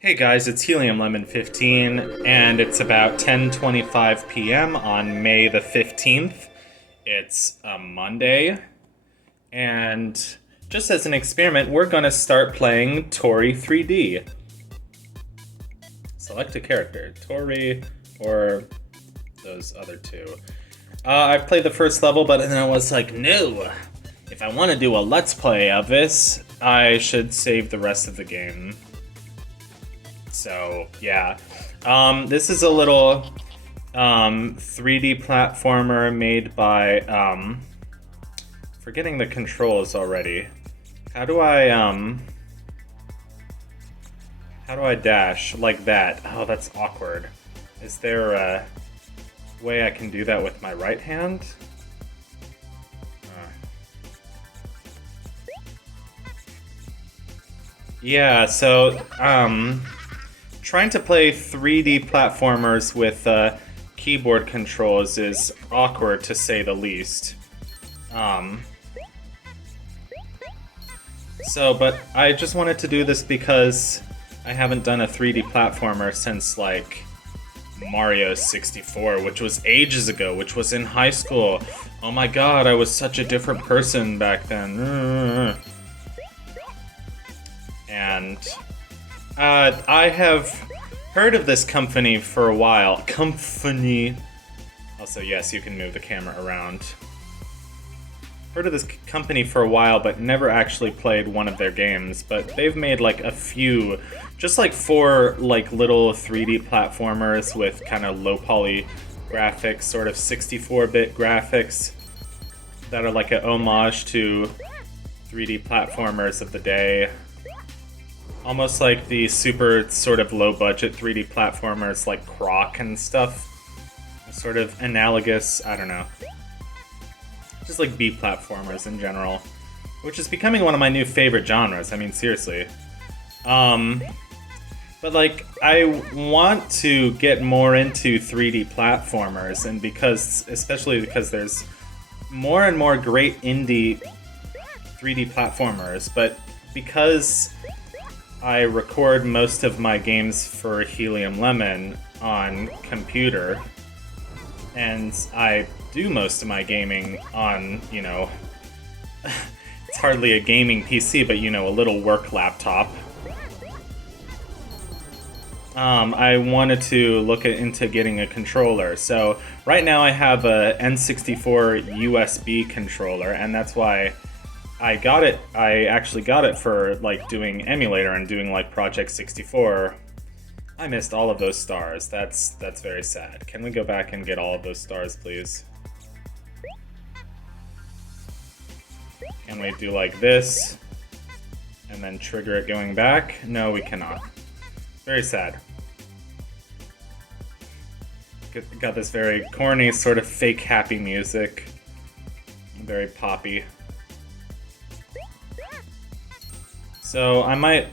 Hey guys, it's Helium Lemon 15, and it's about 10:25 p.m. on May the 15th. It's a Monday, and just as an experiment, we're gonna start playing Toree 3D. Select a character, Toree or those other two. I played the first level, but then I was like, no! If I want to do a let's play of this, I should save the rest of the game. So, yeah. This is a little 3D platformer made by, forgetting the controls already. How do I dash? Like that. Oh, that's awkward. Is there a way I can do that with my right hand? Yeah, so, trying to play 3D platformers with keyboard controls is awkward to say the least. But I just wanted to do this because I haven't done a 3D platformer since, like, Mario 64, which was ages ago, which was in high school. Oh my god, I was such a different person back then. And I have heard of this company for a while. Also, yes, you can move the camera around. Heard of this company for a while, but never actually played one of their games. But they've made like a few, just like 4 like little 3D platformers with kind of low poly graphics, sort of 64-bit graphics that are like an homage to 3D platformers of the day. Almost like the super sort of low-budget 3D platformers like Croc and stuff. Sort of analogous, I don't know. Just like B platformers in general. Which is becoming one of my new favorite genres, I mean seriously. But like, I want to get more into 3D platformers, and especially because there's more and more great indie 3D platformers, but because I record most of my games for Helium Lemon on computer, and I do most of my gaming on, you know, it's hardly a gaming PC, but, you know, a little work laptop. I wanted to look into getting a controller. So right now I have a N64 USB controller, and that's why I actually got it for, like, doing emulator and doing, like, Project 64. I missed all of those stars. That's very sad. Can we go back and get all of those stars, please? Can we do like this? And then trigger it going back? No, we cannot. Very sad. Got this very corny, sort of fake happy music. Very poppy. So I might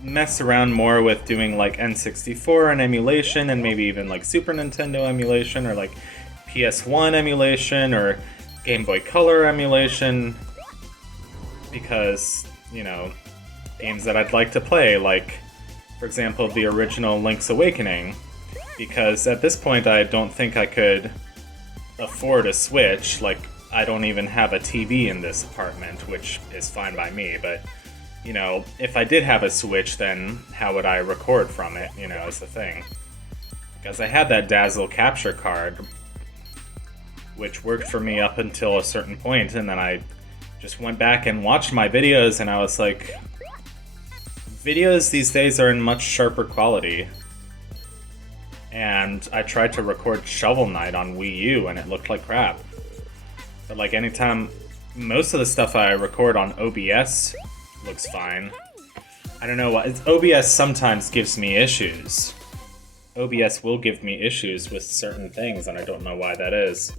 mess around more with doing like N64 and emulation, and maybe even like Super Nintendo emulation, or like PS1 emulation, or Game Boy Color emulation, because, you know, games that I'd like to play, like, for example, the original Link's Awakening, because at this point I don't think I could afford a Switch. Like, I don't even have a TV in this apartment, which is fine by me, but you know, if I did have a Switch, then how would I record from it, you know, is the thing. Because I had that Dazzle capture card, which worked for me up until a certain point, and then I just went back and watched my videos, and I was like, videos these days are in much sharper quality. And I tried to record Shovel Knight on Wii U, and it looked like crap. But like anytime, most of the stuff I record on OBS looks fine. I don't know why. OBS sometimes gives me issues. OBS will give me issues with certain things, and I don't know why that is.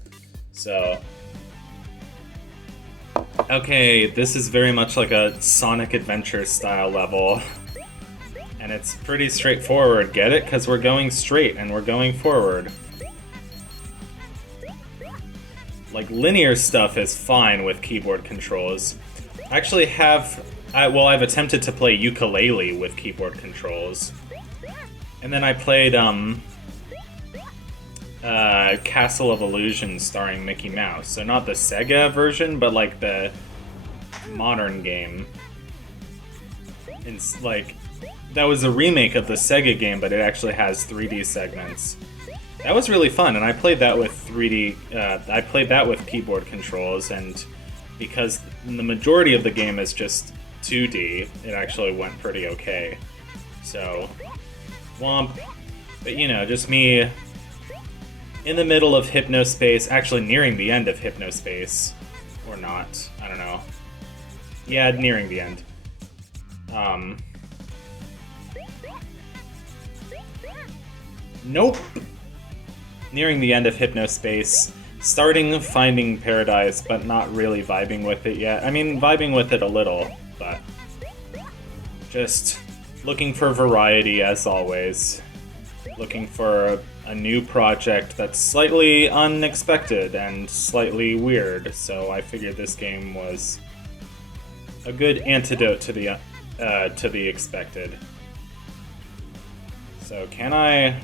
So, okay, this is very much like a Sonic Adventure style level. And it's pretty straightforward, get it? Because we're going straight and we're going forward. Like, linear stuff is fine with keyboard controls. I actually have Well, I've attempted to play ukulele with keyboard controls. And then I played, Castle of Illusion starring Mickey Mouse. So not the Sega version, but like the modern game. It's like, that was a remake of the Sega game, but it actually has 3D segments. That was really fun, and I played that with 3D, I played that with keyboard controls, and because the majority of the game is just 2D, it actually went pretty okay. So, womp. But you know, just me in the middle of Hypnospace, actually nearing the end of Hypnospace. Or not, I don't know. Yeah, nearing the end. Nope. Nearing the end of Hypnospace, starting Finding Paradise, but not really vibing with it yet. I mean, vibing with it a little, but just looking for variety as always. Looking for a new project that's slightly unexpected and slightly weird, so I figured this game was a good antidote to the expected. So can I...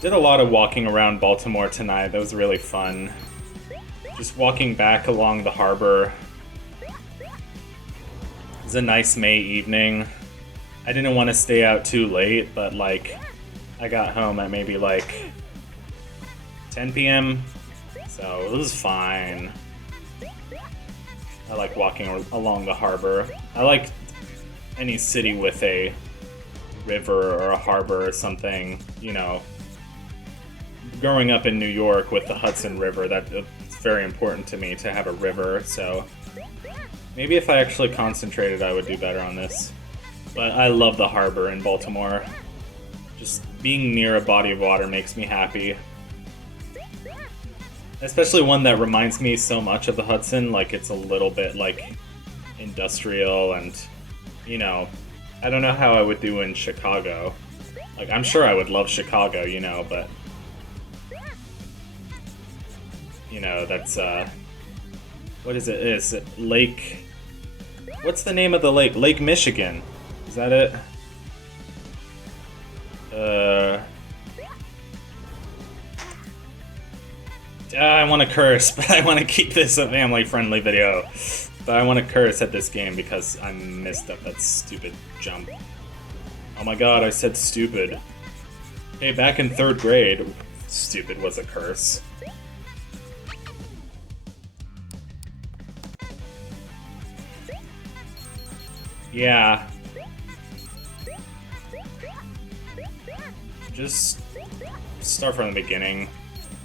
Did a lot of walking around Baltimore tonight. That was really fun. Just walking back along the harbor. It was a nice May evening. I didn't want to stay out too late, but like, I got home at maybe like 10 p.m. So it was fine. I like walking along the harbor. I like any city with a river or a harbor or something, you know. Growing up in New York with the Hudson River, it's very important to me to have a river, so maybe if I actually concentrated I would do better on this. But I love the harbor in Baltimore. Just being near a body of water makes me happy. Especially one that reminds me so much of the Hudson, like it's a little bit like industrial and, you know, I don't know how I would do in Chicago. Like, I'm sure I would love Chicago, you know, but you know, that's, what is it? Is it Lake... What's the name of the lake? Lake Michigan. Is that it? I want to curse, but I want to keep this a family-friendly video. But I want to curse at this game because I messed up that stupid jump. Oh my god, I said stupid. Hey, back in 3rd grade, stupid was a curse. Yeah. Just start from the beginning.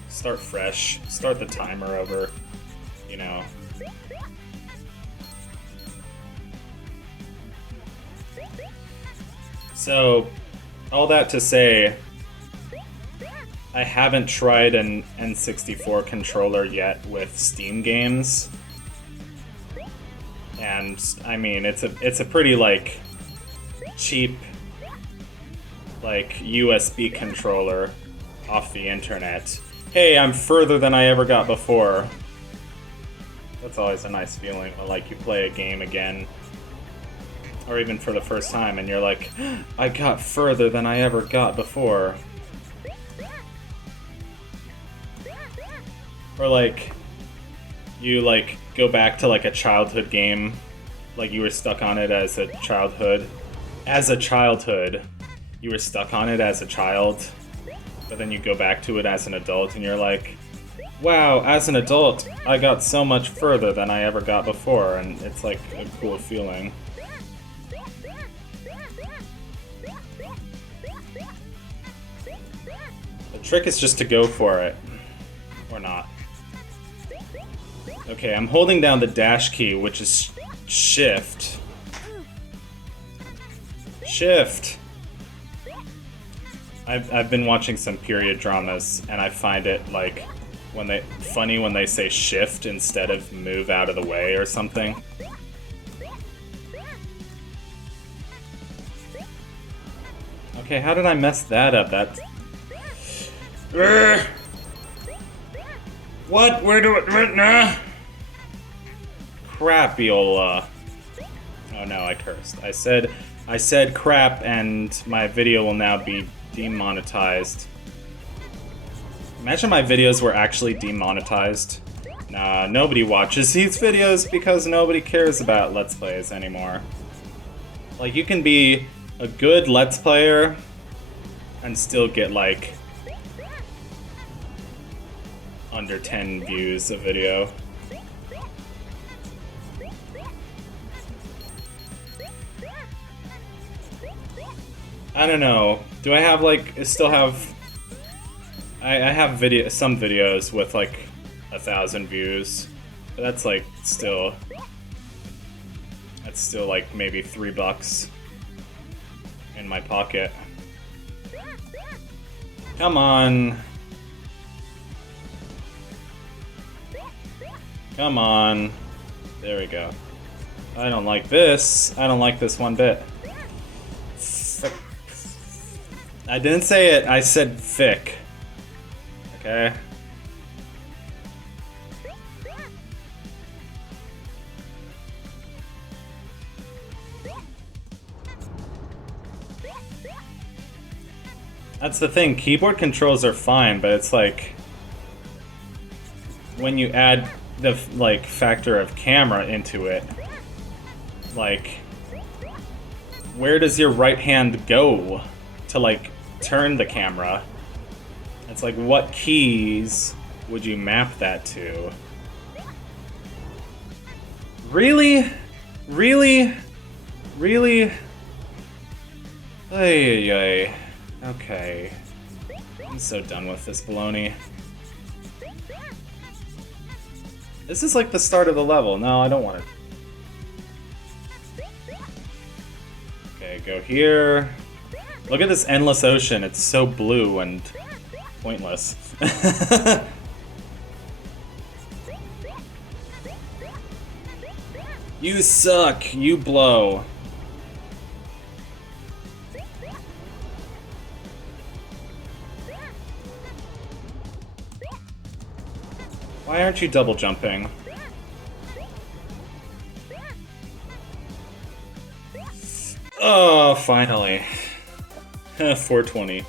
Start fresh. Start the timer over. You know. So, all that to say, I haven't tried an N64 controller yet with Steam games. And I mean, it's a pretty like cheap like USB controller off the internet. Hey, I'm further than I ever got before. That's always a nice feeling when like you play a game again, or even for the first time, and you're like, I got further than I ever got before. Or like, you like go back to like a childhood game, like you were stuck on it as a childhood. You were stuck on it as a child, but then you go back to it as an adult and you're like, wow, as an adult, I got so much further than I ever got before, and it's like a cool feeling. The trick is just to go for it, or not. Okay, I'm holding down the dash key, which is shift. Shift! I've been watching some period dramas, and I find it, like, funny when they say shift instead of move out of the way or something. Okay, how did I mess that up? What? Where do it... Nah. crapiola. Oh no, I cursed. I said crap, and my video will now be demonetized. Imagine my videos were actually demonetized. Nah, nobody watches these videos because nobody cares about Let's Plays anymore. Like, you can be a good Let's Player and still get, like, under 10 views a video. I don't know. Do I have, like, still have... I have some videos with, like, 1,000 views. But that's, like, still... That's still, like, maybe $3 in my pocket. Come on. Come on. There we go. I don't like this. I don't like this one bit. I didn't say it, I said thick. Okay? That's the thing, keyboard controls are fine, but it's like... when you add the, like, factor of camera into it, like... where does your right hand go to, like, turn the camera? It's like, what keys would you map that to? Really? Really? Really? Ay, ay. Okay. I'm so done with this baloney. This is like the start of the level. No, I don't want it. Okay, go here. Look at this endless ocean. It's so blue and pointless. You suck. You blow. Why aren't you double jumping? Oh, finally. 420.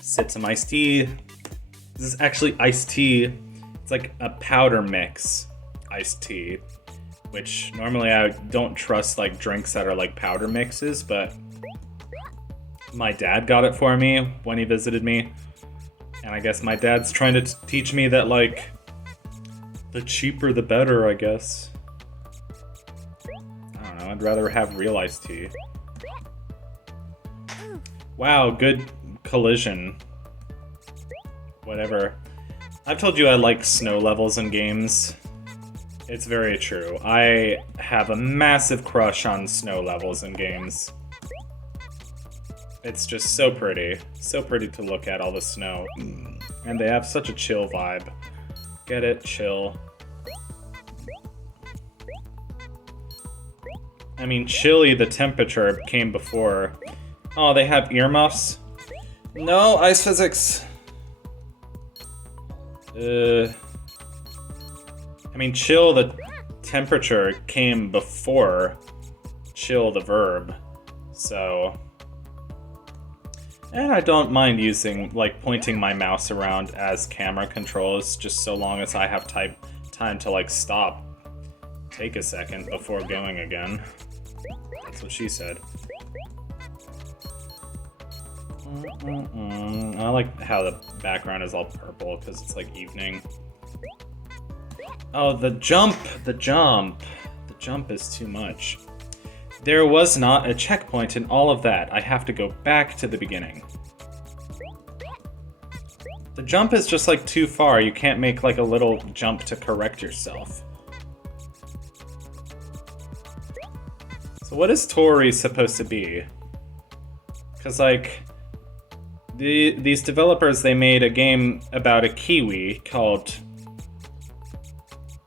Sip some iced tea. This is actually iced tea. It's like a powder mix iced tea, which normally I don't trust like drinks that are like powder mixes, but my dad got it for me when he visited me. And I guess my dad's trying to teach me that, like, the cheaper the better, I guess. I don't know, I'd rather have real iced tea. Wow, good collision. Whatever. I've told you I like snow levels in games. It's very true. I have a massive crush on snow levels in games. It's just so pretty. So pretty to look at, all the snow. And they have such a chill vibe. Get it? Chill. I mean, chilly, the temperature came before. Oh, they have earmuffs? No, ice physics. I mean, chill, the temperature came before chill, the verb. So... And I don't mind using, like, pointing my mouse around as camera controls, just so long as I have time to, like, stop. Take a second before going again. That's what she said. I like how the background is all purple, because it's, like, evening. Oh, the jump! The jump! The jump is too much. There was not a checkpoint in all of that. I have to go back to the beginning. The jump is just like too far. You can't make like a little jump to correct yourself. So what is Toree supposed to be? Because like, these developers, they made a game about a kiwi called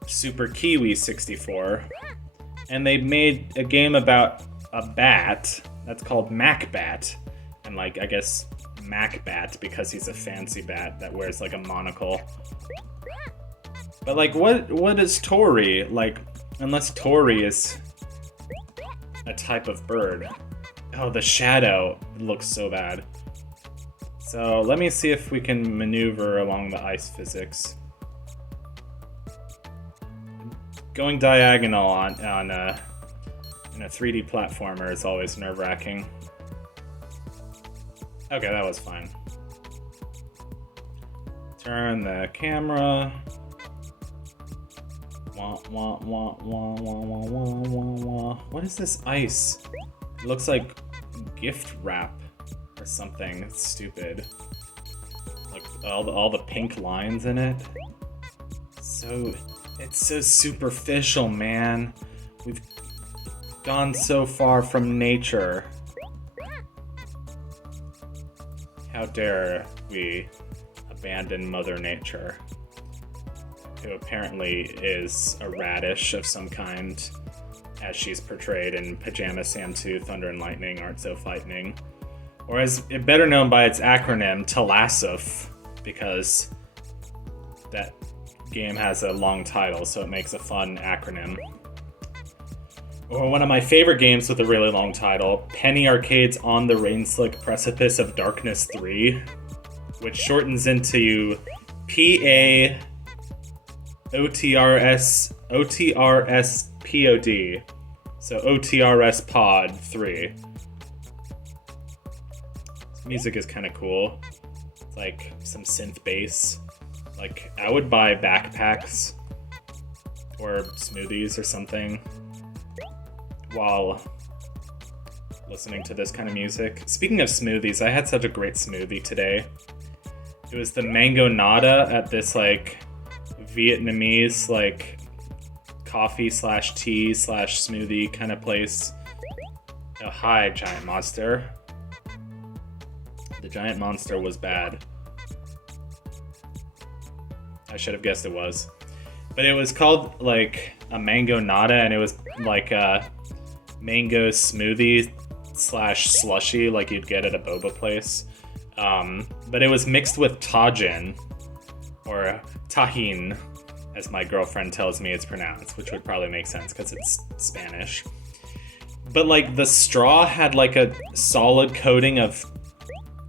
Super Kiwi 64. And they made a game about a bat that's called MacBat. And like, I guess Macbat because he's a fancy bat that wears like a monocle. But like, what is Toree? Like, unless Toree is a type of bird. Oh, the shadow looks so bad. So let me see if we can maneuver along the ice physics. Going diagonal on in a 3D platformer is always nerve-wracking. Okay, that was fine. Turn the camera. Wah, wah, wah, wah, wah, wah, wah, wah, wah. What is this ice? It looks like gift wrap or something. It's stupid. Like all the pink lines in it. So it's so superficial, man. We've gone so far from nature. How dare we abandon Mother Nature, who apparently is a radish of some kind, as she's portrayed in Pajama Sam 2, Thunder and Lightning Aren't So Frightening, or as better known by its acronym, Talasuf, because that game has a long title, so it makes a fun acronym. Or one of my favorite games with a really long title, Penny Arcade's On the Rainslick Precipice of Darkness 3, which shortens into PAOTRSPOD. So OTRS Pod 3. This music is kind of cool. It's like some synth bass. Like, I would buy backpacks or smoothies or something while listening to this kind of music. Speaking of smoothies, I had such a great smoothie today. It was the mango nada at this like Vietnamese like coffee slash tea slash smoothie kind of place. Oh, hi, giant monster. The giant monster was bad. I should have guessed it was. But it was called like a mango nada, and it was like a mango smoothie slash slushy like you'd get at a boba place. But it was mixed with tajin, or tahin, as my girlfriend tells me it's pronounced, which would probably make sense because it's Spanish. But like the straw had like a solid coating of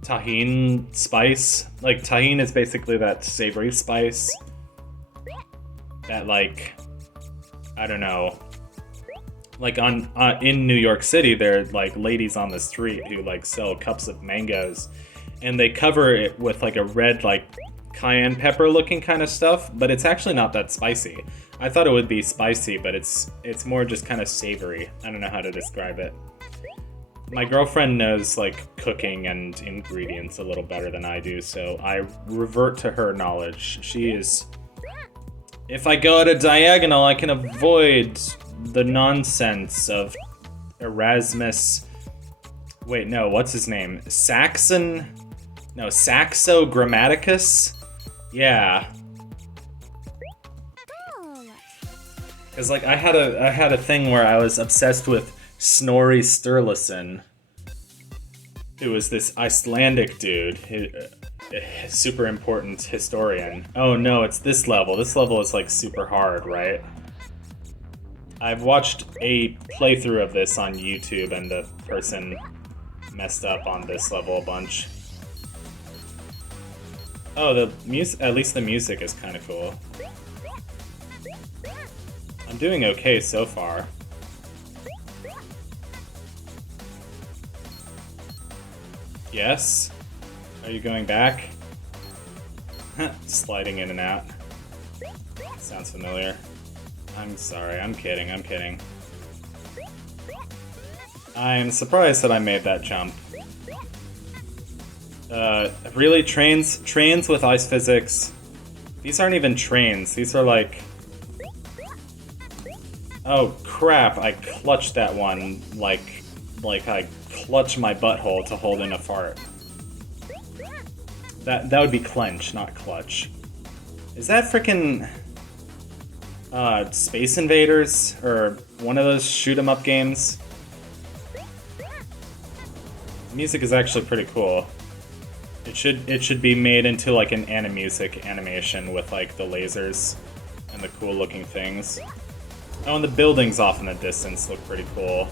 tahin spice. Like tahin is basically that savory spice that like, I don't know, like in New York City, there are like ladies on the street who like sell cups of mangoes, and they cover it with like a red like cayenne pepper looking kind of stuff, but it's actually not that spicy. I thought it would be spicy, but it's more just kind of savory. I don't know how to describe it. My girlfriend knows like cooking and ingredients a little better than I do, so I revert to her knowledge. She is... If I go at a diagonal, I can avoid the nonsense of Erasmus... Wait, no, what's his name? Saxo Grammaticus? Yeah. Because like I had a thing where I was obsessed with Snorri Sturluson, who was this Icelandic dude, a super important historian. Oh no, it's this level. This level is like super hard, right? I've watched a playthrough of this on YouTube, and the person messed up on this level a bunch. Oh, at least the music is kind of cool. I'm doing okay so far. Yes? Are you going back? Sliding in and out. Sounds familiar. I'm sorry, I'm kidding. I'm surprised that I made that jump. Really? Trains with ice physics? These aren't even trains, these are like... Oh crap, I clutched that one like I clutch my butthole to hold in a fart. That would be clench, not clutch. Is that frickin' Space Invaders? Or one of those shoot 'em up games? The music is actually pretty cool. It should be made into like an animusic animation with like the lasers and the cool looking things. Oh, and the buildings off in the distance look pretty cool.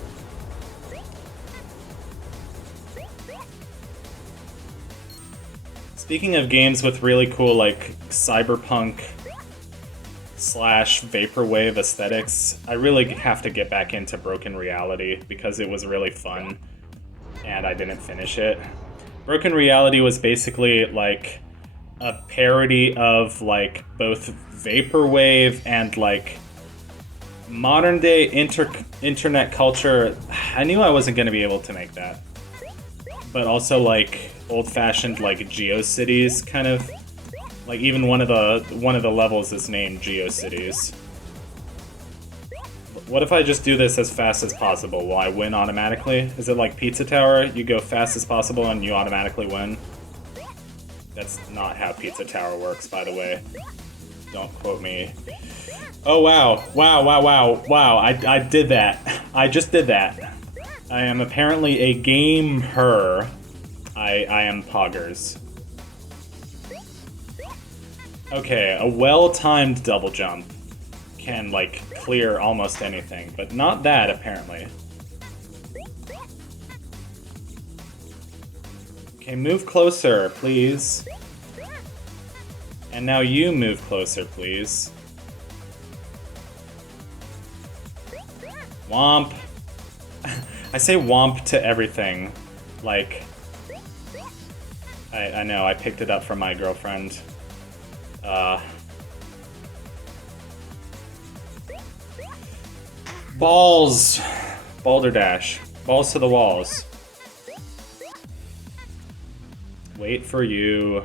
Speaking of games with really cool like cyberpunk slash vaporwave aesthetics, I really have to get back into Broken Reality because it was really fun and I didn't finish it. Broken Reality was basically like a parody of like both vaporwave and like modern day internet culture. I knew I wasn't going to be able to make that, but also like old-fashioned like GeoCities kind of. Like even one of the levels is named GeoCities. What if I just do this as fast as possible? Will I win automatically? Is it like Pizza Tower? You go fast as possible and you automatically win? That's not how Pizza Tower works, by the way. Don't quote me. Oh wow, wow, I did that. I just did that. I am apparently a gamer. I am poggers. Okay, a well-timed double jump can, like, clear almost anything, but not that, apparently. Okay, move closer, please. And now you move closer, please. Womp. I say womp to everything. Like, I know, I picked it up from my girlfriend. Balls! Balderdash. Balls to the walls. Wait for you.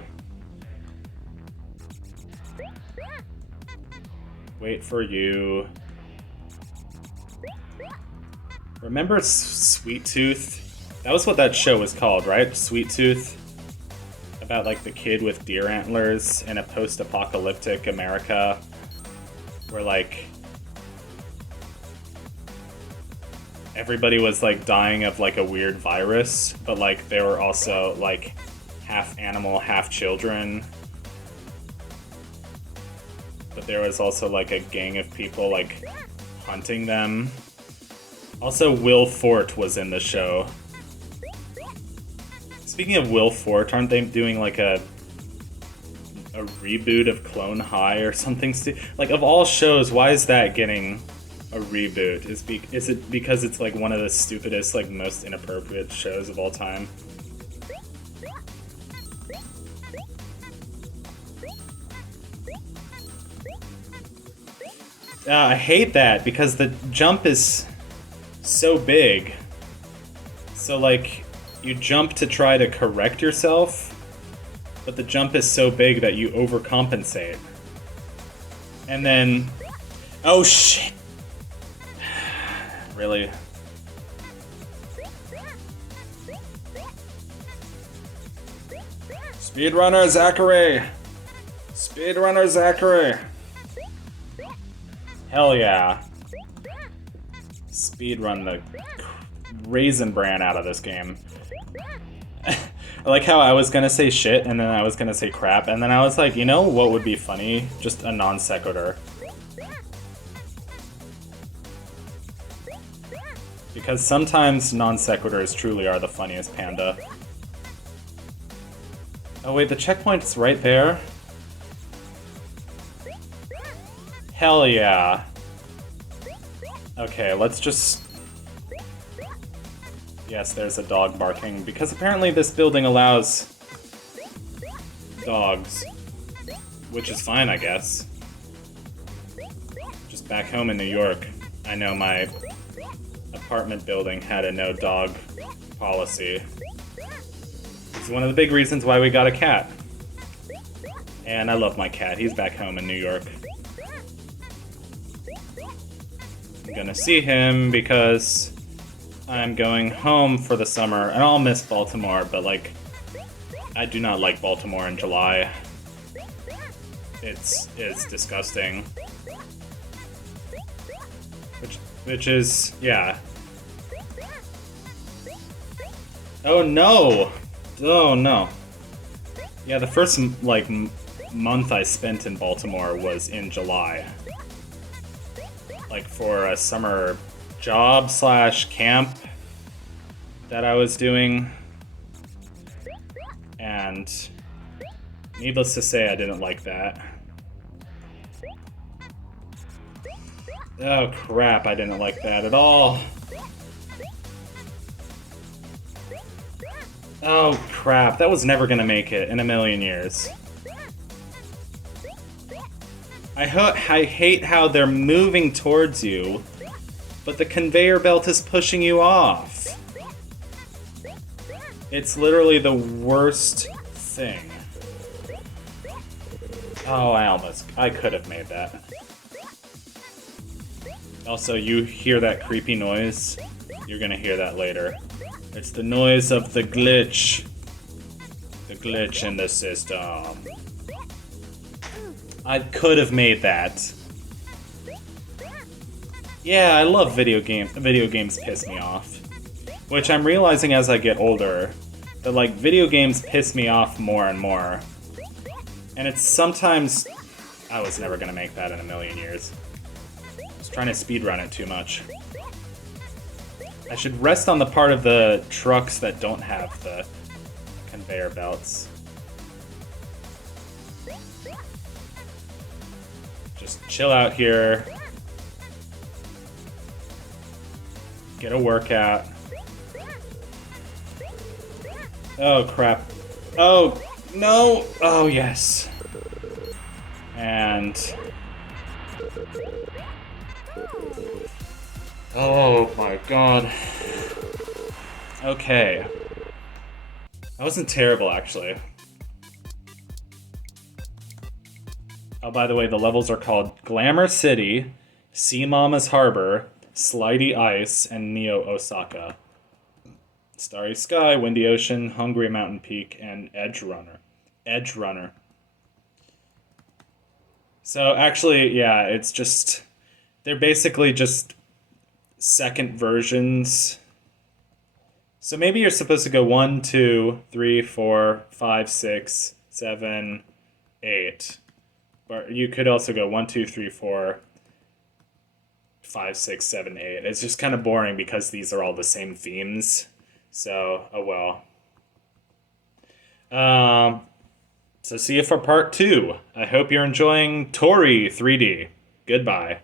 Wait for you. Remember Sweet Tooth? That was what that show was called, right? Sweet Tooth? About like the kid with deer antlers in a post-apocalyptic America where like everybody was like dying of like a weird virus, but like they were also like half animal, half children. But there was also like a gang of people like hunting them. Also, Will Forte was in the show. Speaking of Will Forte, aren't they doing like a reboot of Clone High or something? Like, of all shows, why is that getting a reboot? Is it because it's like one of the stupidest, like most inappropriate shows of all time? I hate that because the jump is so big. So like, you jump to try to correct yourself, but the jump is so big that you overcompensate. And then... Oh shit! Really? Speedrunner Zachary! Speedrunner Zachary! Hell yeah. Speedrun the raisin bran out of this game. I like how I was gonna say shit and then I was gonna say crap and then I was like, you know what would be funny? Just a non sequitur. Because sometimes non sequiturs truly are the funniest, Panda. Oh wait, the checkpoint's right there? Hell yeah. Okay, let's just... Yes, there's a dog barking, because apparently this building allows dogs. Which is fine, I guess. Just back home in New York, I know my apartment building had a no dog policy. It's one of the big reasons why we got a cat. And I love my cat, he's back home in New York. I'm gonna see him because I'm going home for the summer, and I'll miss Baltimore, but like, I do not like Baltimore in July. It's disgusting. Which is, yeah. Oh no! Oh no. Yeah, the first like month I spent in Baltimore was in July, like for a summer job slash camp that I was doing, and needless to say, I didn't like that. Oh crap, I didn't like that at all. Oh crap, that was never gonna make it in a million years. I hate how they're moving towards you, but the conveyor belt is pushing you off. It's literally the worst thing. Oh, I could have made that. Also, you hear that creepy noise? You're gonna hear that later. It's the noise of the glitch. The glitch in the system. I could have made that. Yeah, I love video games. Video games piss me off. Which I'm realizing as I get older, that like video games piss me off more and more. And it's sometimes... I was never gonna make that in a million years. I was trying to speedrun it too much. I should rest on the part of the trucks that don't have the conveyor belts. Just chill out here. Get a workout. Oh crap. Oh no! Oh yes. And... oh my god. Okay. That wasn't terrible, actually. Oh, by the way, the levels are called Glamour City, Sea Mama's Harbor, Slidey Ice, and Neo Osaka. Starry Sky, Windy Ocean, Hungry Mountain Peak, and Edge Runner. Edge Runner. So actually, yeah, it's just... they're basically just second versions. So maybe you're supposed to go 1, 2, 3, 4, 5, 6, 7, 8. But you could also go 1, 2, 3, 4, 5, 6, 7, 8. It's just kind of boring because these are all the same themes. So, oh well. So see you for part 2. I hope you're enjoying Toree 3D. Goodbye.